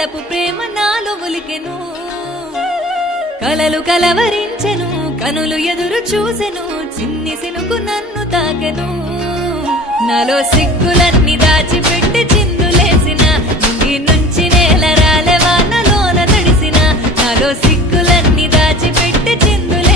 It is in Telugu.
వలపు ప్రేమ నాలో ఉలికెను కలలు కలవరించెను కనులు ఎదురు చూసెను చిన్ని సినుకు నన్ను తాకెను నాలో సిగ్గులన్నీ దాచిపెట్టి చిందులేసిన ముంగి నుంచి నేల రాలే వానలోన తడిసిన నాలో సిగ్గులన్నీ దాచిపెట్టి చిందులేసిన